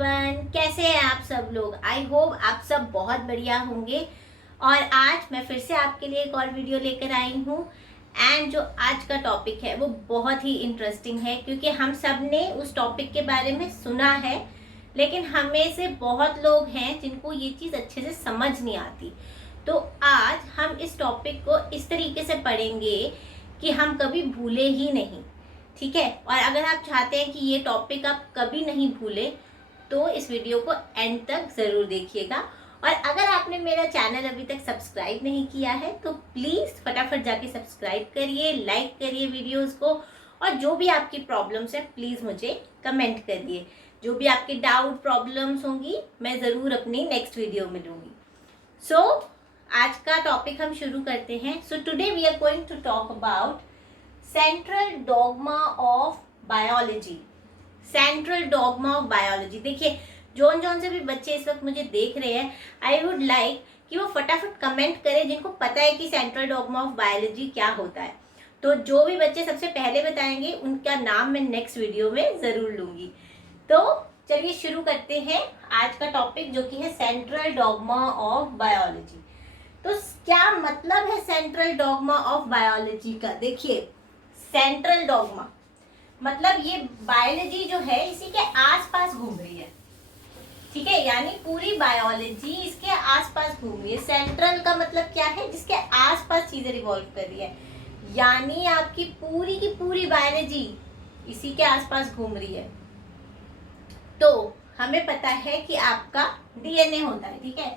Everyone, कैसे हैं आप सब लोग। आई होप आप सब बहुत बढ़िया होंगे। और आज मैं फिर से आपके लिए एक और वीडियो लेकर आई हूँ। एंड जो आज का टॉपिक है वो बहुत ही इंटरेस्टिंग है, क्योंकि हम सब ने उस टॉपिक के बारे में सुना है, लेकिन हमें से बहुत लोग हैं जिनको ये चीज़ अच्छे से समझ नहीं आती। तो आज हम इस टॉपिक को इस तरीके से पढ़ेंगे कि हम कभी भूले ही नहीं, ठीक है। और अगर आप चाहते हैं कि ये टॉपिक आप कभी नहीं भूले तो इस वीडियो को एंड तक ज़रूर देखिएगा। और अगर आपने मेरा चैनल अभी तक सब्सक्राइब नहीं किया है तो प्लीज़ फटाफट जाके सब्सक्राइब करिए, लाइक करिए वीडियोस को। और जो भी आपकी प्रॉब्लम्स है प्लीज़ मुझे कमेंट करिए। जो भी आपके डाउट प्रॉब्लम्स होंगी मैं ज़रूर अपनी नेक्स्ट वीडियो में लूँगी। सो आज का टॉपिक हम शुरू करते हैं। So today we are going to talk about central dogma of biology. Central dogma of biology. देखिए, जौन से भी बच्चे इस वक्त मुझे देख रहे हैं, आई वुड लाइक कि वो फटाफट कमेंट करें जिनको पता है कि सेंट्रल डॉगमा ऑफ बायोलॉजी क्या होता है। तो जो भी बच्चे सबसे पहले बताएंगे उनका नाम मैं नेक्स्ट वीडियो में ज़रूर लूँगी। तो चलिए शुरू करते हैं आज का टॉपिक, जो कि है सेंट्रल डॉगमा ऑफ बायोलॉजी। तो क्या मतलब है सेंट्रल डॉगमा ऑफ बायोलॉजी का। देखिए, सेंट्रल डॉगमा मतलब ये बायोलॉजी जो है इसी के आसपास घूम रही है, ठीक है। यानी पूरी बायोलॉजी इसके आसपास घूम रही है। सेंट्रल का मतलब क्या है, जिसके आसपास चीजें रिवॉल्व कर रही है। यानी आपकी पूरी की पूरी बायोलॉजी इसी के आसपास घूम रही है। तो हमें पता है कि आपका डीएनए होता है, ठीक है।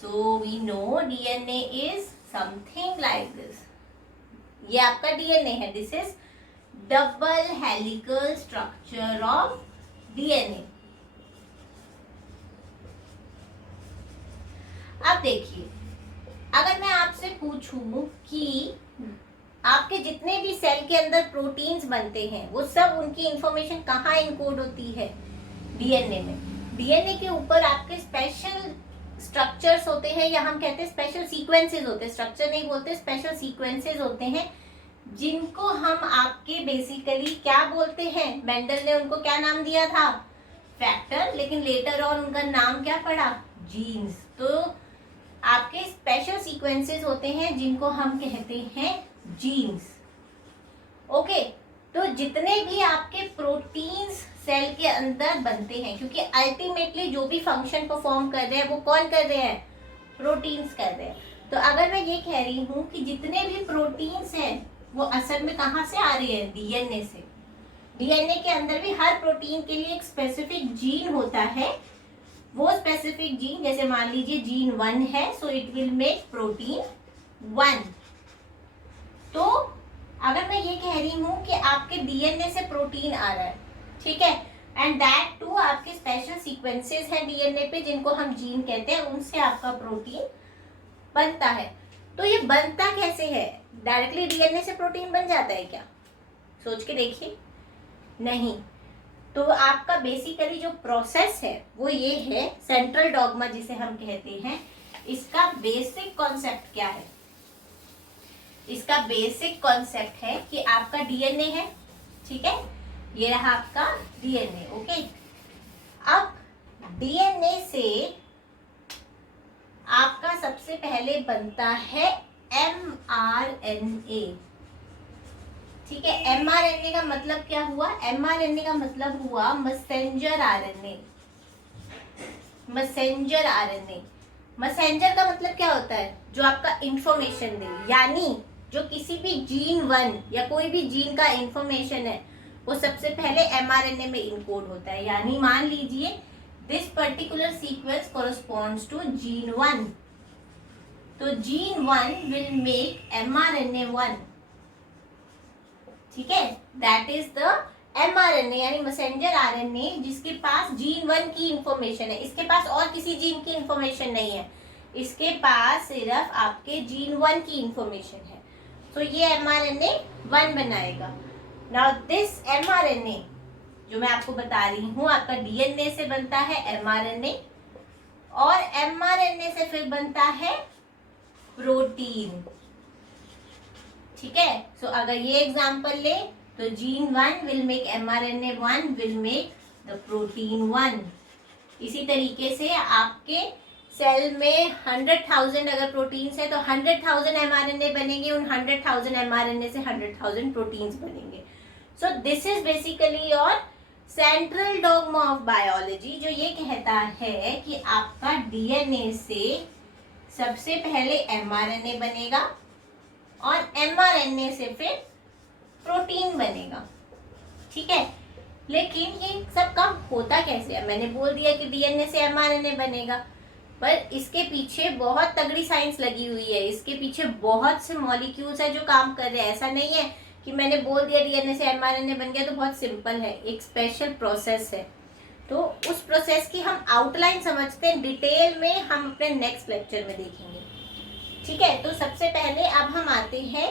So we know DNA is something like this. ये आपका डीएनए है। This is double helical structure of DNA. अब देखिए, अगर मैं आपसे पूछूं कि आपके जितने भी सेल के अंदर प्रोटीन्स बनते हैं वो सब उनकी इंफॉर्मेशन कहाँ इनकोड होती है, डीएनए में। डीएनए के ऊपर आपके स्पेशल स्ट्रक्चर्स होते हैं, या हम कहते हैं स्पेशल सीक्वेंसेस होते हैं। स्ट्रक्चर नहीं बोलते, स्पेशल सीक्वेंसेस होते हैं, जिनको हम आपके बेसिकली क्या बोलते हैं। मेंडल ने उनको क्या नाम दिया था, फैक्टर, लेकिन लेटर और उनका नाम क्या पड़ा, जीन्स। तो आपके स्पेशल सीक्वेंसेस होते हैं जिनको हम कहते हैं जीन्स। ओके, तो जितने भी आपके प्रोटीन्स सेल के अंदर बनते हैं, क्योंकि अल्टीमेटली जो भी फंक्शन परफॉर्म कर रहे हैं वो कौन कर रहे हैं, प्रोटीन्स कर रहे हैं। तो अगर मैं ये कह रही हूँ कि जितने भी प्रोटीन्स हैं वो असल में कहाँ से आ रहे हैं, डीएनए से। डीएनए के अंदर भी हर प्रोटीन के लिए एक स्पेसिफिक जीन होता है। वो स्पेसिफिक जीन, जैसे मान लीजिए जीन 1 है, so it will make protein 1। तो अगर मैं ये कह रही हूँ कि आपके डीएनए से प्रोटीन आ रहा है, ठीक है, एंड दैट टू आपके स्पेशल सीक्वेंसेस हैं डीएनए पे जिनको हम जीन कहते हैं, उनसे आपका प्रोटीन बनता है। तो ये बनता कैसे है, डायरेक्टली डीएनए से प्रोटीन बन जाता है क्या, सोच के देखिए, नहीं। तो आपका बेसिकली जो प्रोसेस है वो ये है, सेंट्रल डॉगमा जिसे हम कहते हैं। इसका बेसिक कॉन्सेप्ट क्या है, इसका बेसिक कॉन्सेप्ट है कि आपका डीएनए है, ठीक है, ये रहा आपका डीएनए। ओके, अब डीएनए से आपका सबसे पहले बनता है एमआरएनए, ठीक है। एमआरएनए का मतलब क्या हुआ, एमआरएनए का मतलब हुआ messenger RNA. Messenger RNA, messenger का मतलब क्या होता है, जो आपका इंफॉर्मेशन दे। यानी जो किसी भी जीन 1 या कोई भी जीन का इंफॉर्मेशन है वो सबसे पहले एमआरएनए में इनकोड होता है। यानी मान लीजिए this particular sequence corresponds to gene 1, तो जीन 1 विल मेक एमआरएनए 1, ठीक है। दैट इज द एमआरएनए, यानी मैसेंजर आरएनए, जिसके पास जीन 1 की इंफॉर्मेशन है। इसके पास और किसी जीन की इंफॉर्मेशन नहीं है, इसके पास सिर्फ आपके जीन 1 की इंफॉर्मेशन है। तो ये एमआरएनए 1 बनाएगा। नाउ दिस एमआरएनए जो मैं आपको बता रही हूँ, आपका डीएनए से बनता है एमआरएनए, और एमआरएनए से फिर बनता है प्रोटीन, ठीक है। सो अगर ये एग्जांपल ले तो gene 1 will make mRNA 1 will make the protein 1, इसी तरीके से आपके सेल में 100,000 अगर प्रोटीन्स है तो 100,000 mRNA बनेंगे, उन 100,000 mRNA से 100,000 प्रोटीन्स बनेंगे। So this is basically your central dogma of biology, जो ये कहता है कि आपका डीएनए से सबसे पहले mRNA बनेगा और mRNA से फिर प्रोटीन बनेगा। ठीक है, लेकिन ये सब काम होता कैसे है? मैंने बोल दिया कि डीएनए से mRNA बनेगा, पर इसके पीछे बहुत तगड़ी साइंस लगी हुई है, इसके पीछे बहुत से मॉलिक्यूल्स है जो काम कर रहे हैं। ऐसा नहीं है कि मैंने बोल दिया डीएनए से mRNA बन गया तो बहुत सिंपल है, एक स्पेशल प्रोसेस है। तो उस प्रोसेस की हम आउटलाइन समझते हैं, डिटेल में हम अपने नेक्स्ट लेक्चर में देखेंगे। ठीक है, तो सबसे पहले अब हम आते हैं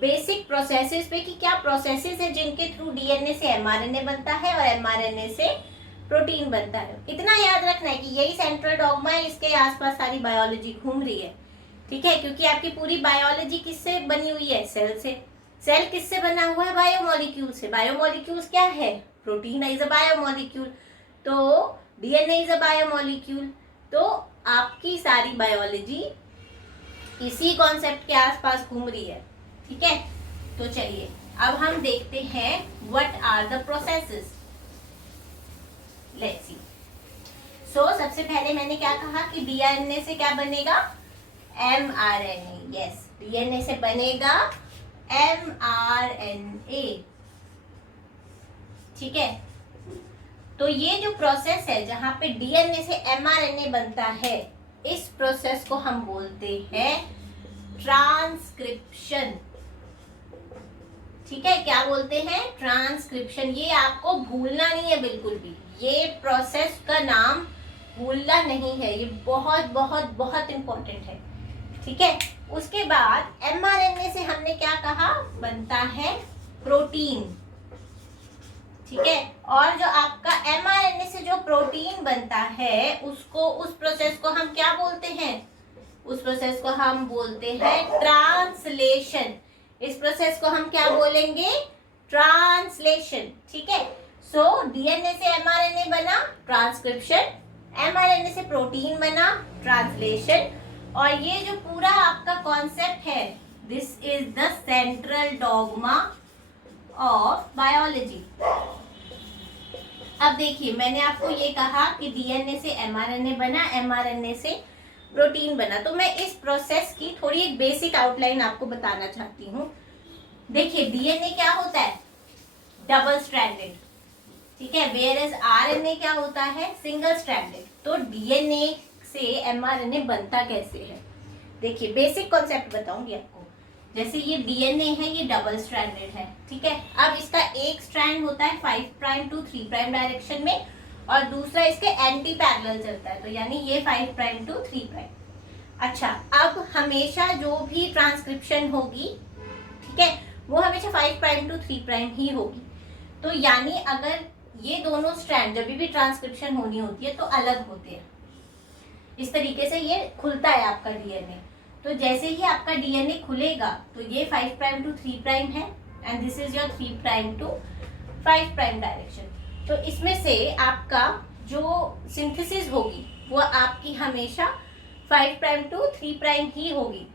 बेसिक प्रोसेसेस पे कि क्या प्रोसेसेस है जिनके थ्रू डीएनए से mRNA बनता है और mRNA से प्रोटीन बनता है। इतना याद रखना है कि यही सेंट्रल डॉगमा है, इसके आसपास सारी बायोलॉजी घूम रही है। ठीक है, क्योंकि आपकी पूरी बायोलॉजी किससे बनी हुई है? सेल से। सेल किससे बना हुआ है? बायोमोलिक्यूल से। बायोमोलिक्यूल्स क्या है? प्रोटीन इज अ बायोमोलिक्यूल, तो डीएनए इज अ बायोमोलिक्यूल। तो आपकी सारी बायोलॉजी इसी कॉन्सेप्ट के आसपास घूम रही है। ठीक है, तो चलिए अब हम देखते हैं what are the processes. Let's see. So सबसे पहले मैंने क्या कहा कि डीएनए से क्या बनेगा? mRNA। यस, डीएनए से बनेगा mRNA। ठीक है, तो ये जो प्रोसेस है जहां पे डीएनए से mRNA बनता है, इस प्रोसेस को हम बोलते हैं ट्रांसक्रिप्शन। ठीक है, क्या बोलते हैं? ट्रांसक्रिप्शन। ये आपको भूलना नहीं है बिल्कुल भी, ये प्रोसेस का नाम भूलना नहीं है, ये बहुत बहुत बहुत इंपॉर्टेंट है। ठीक है, उसके बाद mRNA से हमने क्या कहा? बनता है प्रोटीन। ठीक है, और जो आपका mRNA से जो प्रोटीन बनता है उसको, उस प्रोसेस को हम क्या बोलते हैं? उस प्रोसेस को हम बोलते हैं ट्रांसलेशन। इस प्रोसेस को हम क्या बोलेंगे? ट्रांसलेशन। ठीक है, सो डीएनए से mRNA बना, ट्रांसक्रिप्शन। mRNA से प्रोटीन बना, ट्रांसलेशन। और ये जो पूरा आपका कॉन्सेप्ट है, this is the central dogma of biology. अब देखिए, मैंने आपको ये कहा कि डीएनए से mRNA बना, mRNA से प्रोटीन बना, तो मैं इस प्रोसेस की थोड़ी एक बेसिक आउटलाइन आपको बताना चाहती हूँ। देखिए, डीएनए क्या होता है? Double stranded. ठीक है, वेयर एज आरएनए क्या होता है? Single stranded. तो डीएनए से mRNA बनता कैसे है? देखिए, बेसिक कॉन्सेप्ट बताऊंगी आपको। जैसे ये डीएनए है, ये डबल स्ट्रैंडेड है। ठीक है, अब इसका एक स्ट्रैंड होता है 5 प्राइम टू 3 प्राइम डायरेक्शन में, और दूसरा इसके एंटी पैरेलल चलता है, तो यानी ये 5 प्राइम टू 3 प्राइम। अच्छा, अब हमेशा जो भी ट्रांसक्रिप्शन होगी, ठीक है, वो हमेशा 5 प्राइम टू 3 प्राइम ही होगी। तो यानी अगर ये दोनों स्ट्रैंड जब भी ट्रांसक्रिप्शन होनी होती है तो अलग होते हैं। इस तरीके से ये खुलता है आपका डीएनए। तो जैसे ही आपका डीएनए खुलेगा तो ये 5 प्राइम टू 3 प्राइम है, and this is your 3 prime to 5 prime direction. तो इसमें से आपका जो सिंथेसिस होगी वो आपकी हमेशा 5 प्राइम टू 3 प्राइम ही होगी।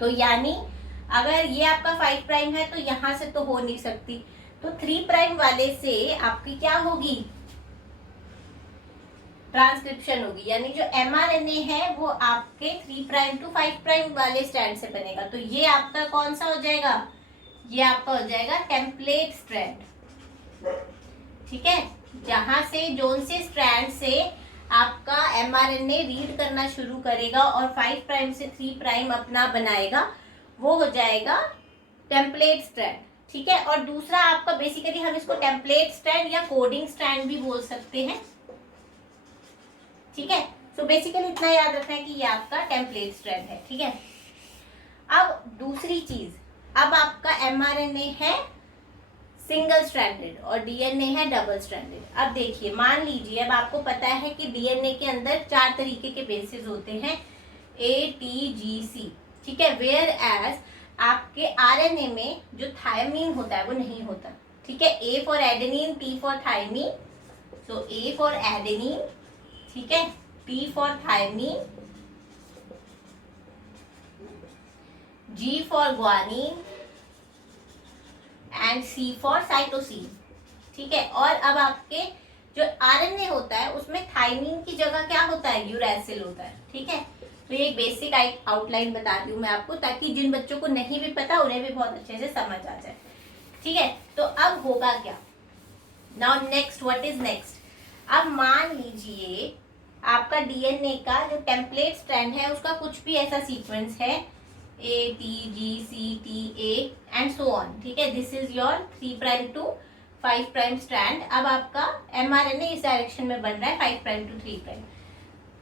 तो यानी अगर ये आपका 5 प्राइम है तो यहाँ से तो हो नहीं सकती, तो 3 प्राइम वाले से आपकी क्या होगी? ट्रांसक्रिप्शन होगी। यानी जो mRNA है वो आपके 3 प्राइम टू 5 प्राइम वाले स्ट्रैंड से बनेगा। तो ये आपका कौन सा हो जाएगा? ये आपका हो जाएगा टेम्पलेट स्ट्रैंड। ठीक है, जहां से जोन से स्ट्रैंड से आपका mRNA रीड करना शुरू करेगा और 5 प्राइम से 3 प्राइम अपना बनाएगा, वो हो जाएगा टेम्पलेट स्ट्रैंड। ठीक है, और दूसरा आपका बेसिकली हम इसको टेम्पलेट स्ट्रैंड या कोडिंग स्ट्रैंड भी बोल सकते हैं। ठीक है, सो बेसिकली इतना याद रखना है कि ये आपका टेम्पलेट स्ट्रैंड है। ठीक है, अब दूसरी चीज, अब आपका mRNA है सिंगल स्ट्रैंडेड और डीएनए है डबल स्ट्रैंडेड। अब देखिए, मान लीजिए अब आपको पता है कि डीएनए के अंदर 4 तरीके के बेसिस होते हैं, ATGC। ठीक है, वेयर एज आपके आरएनए में जो थायमीन होता है वो नहीं होता। ठीक है, A for adenine, T for thymine. So A for adenine, ठीक है, T for thymine, G for guanine and C for cytosine. ठीक है, और अब आपके जो आरएनए होता है उसमें थायमीन की जगह क्या होता है, यूरैसिल होता है। ठीक है, तो ये एक बेसिक आउटलाइन बता दी हूँ मैं आपको, ताकि जिन बच्चों को नहीं भी पता उन्हें भी बहुत अच्छे से समझ आ जाए। ठीक है, तो अब होगा क्या, now next, what is next. अब मान लीजिए आपका डीएनए का जो टेम्पलेट स्ट्रैंड है उसका कुछ भी ऐसा सीक्वेंस है, ATGCTA एंड सो ऑन। ठीक है, this is your 3' to 5' strand. अब आपका mRNA इस डायरेक्शन में बन रहा है 5' to 3'।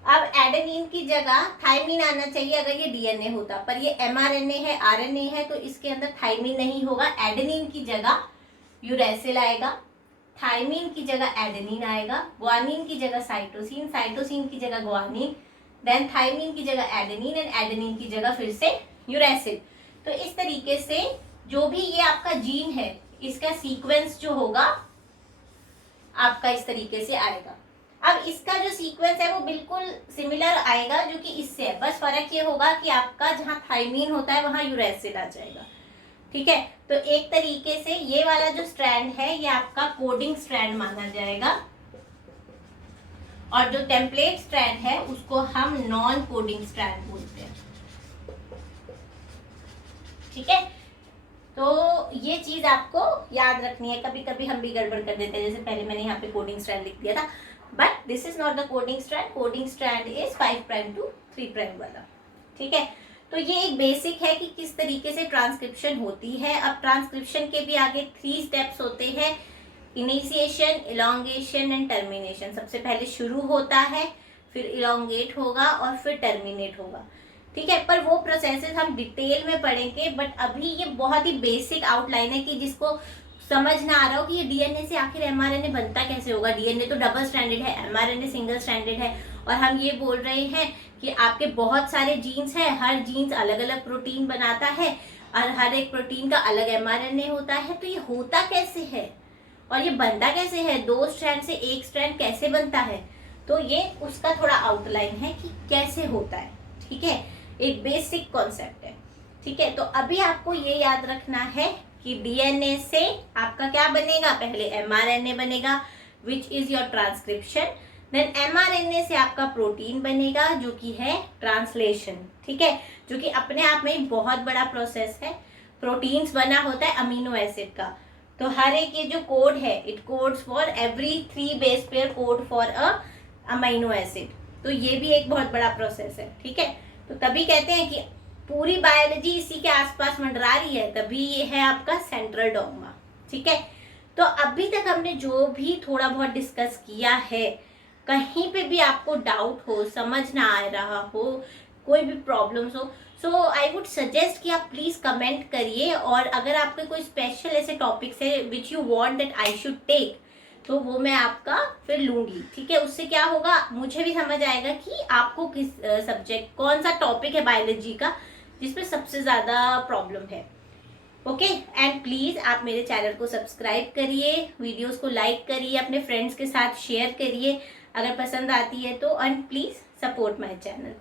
अब एडेनिन की जगह थायमीन आना चाहिए अगर ये डीएनए होता, पर ये mRNA है, आरएनए है, तो इसके अंदर थायमीन नहीं होगा। एडेनिन की जगह यूरैसिल आएगा, थायमीन की जगह एडेनिन आएगा, ग्वानिन की जगह साइटोसिन, साइटोसिन की जगह ग्वानिन, देन थायमीन की जगह एडेनिन एंड एडेनिन की जगह फिर से यूरैसिल। तो इस तरीके से जो भी ये आपका जीन है इसका सीक्वेंस जो होगा आपका इस तरीके से आएगा। अब इसका जो सीक्वेंस है वो बिल्कुल सिमिलर आएगा जो कि इससे है, बस फर्क ये होगा कि आपका जहाँ थायमीन होता है वहां यूरैसिल आ जाएगा। ठीक है, तो एक तरीके से ये वाला जो स्ट्रैंड है ये आपका कोडिंग स्ट्रैंड माना जाएगा, और जो टेम्पलेट स्ट्रैंड है उसको हम नॉन कोडिंग स्ट्रैंड बोलते हैं। ठीक है, तो ये चीज आपको याद रखनी है। कभी कभी हम भी गड़बड़ कर देते हैं, जैसे पहले मैंने यहाँ पे कोडिंग स्ट्रैंड लिख दिया था, but this is not the coding strand. Coding strand is 5' to 3' वाला। ठीक है, तो ये एक बेसिक है कि किस तरीके से ट्रांसक्रिप्शन होती है। अब ट्रांसक्रिप्शन के भी आगे 3 स्टेप्स होते हैं, इनिशिएशन, इलोंगेशन एंड टर्मिनेशन। सबसे पहले शुरू होता है, फिर इलोंगेट होगा और फिर टर्मिनेट होगा। ठीक है, पर वो प्रोसेसेस हम डिटेल में पढ़ेंगे, बट अभी ये बहुत ही बेसिक आउटलाइन है कि जिसको समझ ना आ रहा हो कि ये डीएनए से आखिर एमआरएनए बनता कैसे होगा। डीएनए तो डबल स्ट्रैंडेड है, एमआरएनए सिंगल स्ट्रैंडेड है, और हम ये बोल रहे हैं कि आपके बहुत सारे जीन्स हैं, हर जीन्स अलग अलग प्रोटीन बनाता है और हर एक प्रोटीन का अलग एमआरएनए होता है। तो ये होता कैसे है और ये बनता कैसे है, 2 स्ट्रैंड से 1 स्ट्रैंड कैसे बनता है, तो ये उसका थोड़ा आउटलाइन है कि कैसे होता है। ठीक है, एक बेसिक कॉन्सेप्ट है। ठीक है, तो अभी आपको ये याद रखना है कि डीएनए से आपका क्या बनेगा, पहले एमआरएनए बनेगा which is your transcription, then mRNA से आपका प्रोटीन बनेगा जो कि है ट्रांसलेशन। ठीक है, जो कि अपने आप में बहुत बड़ा प्रोसेस है। प्रोटीन्स बना होता है अमीनो एसिड का, तो हर एक ये जो कोड है it codes for every 3 base pair code for a amino acid, तो ये भी एक बहुत बड़ा प्रोसेस है। ठीक है, तो तभी कहते हैं कि पूरी बायोलॉजी इसी के आसपास मंडरा रही है, तभी ये है आपका सेंट्रल डॉगमा। ठीक है, तो अभी तक हमने जो भी थोड़ा बहुत डिस्कस किया है, कहीं पे भी आपको डाउट हो, समझ ना आ रहा हो, कोई भी प्रॉब्लम्स हो, सो आई वुड सजेस्ट कि आप प्लीज कमेंट करिए, और अगर आपके कोई स्पेशल ऐसे टॉपिक्स है which you want that I should take, तो वो मैं आपका फिर लूंगी। ठीक है, उससे क्या होगा, मुझे भी समझ आएगा कि आपको किस सब्जेक्ट, कौन सा टॉपिक है बायोलॉजी का जिसमें सबसे ज़्यादा प्रॉब्लम है। ओके, एंड प्लीज़ आप मेरे चैनल को सब्सक्राइब करिए, वीडियोस को लाइक करिए, अपने फ्रेंड्स के साथ शेयर करिए अगर पसंद आती है तो, and please support my channel.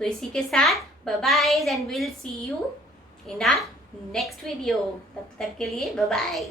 तो इसी के साथ bye bye and will see you in our next video. तब तक के लिए बाय बाय।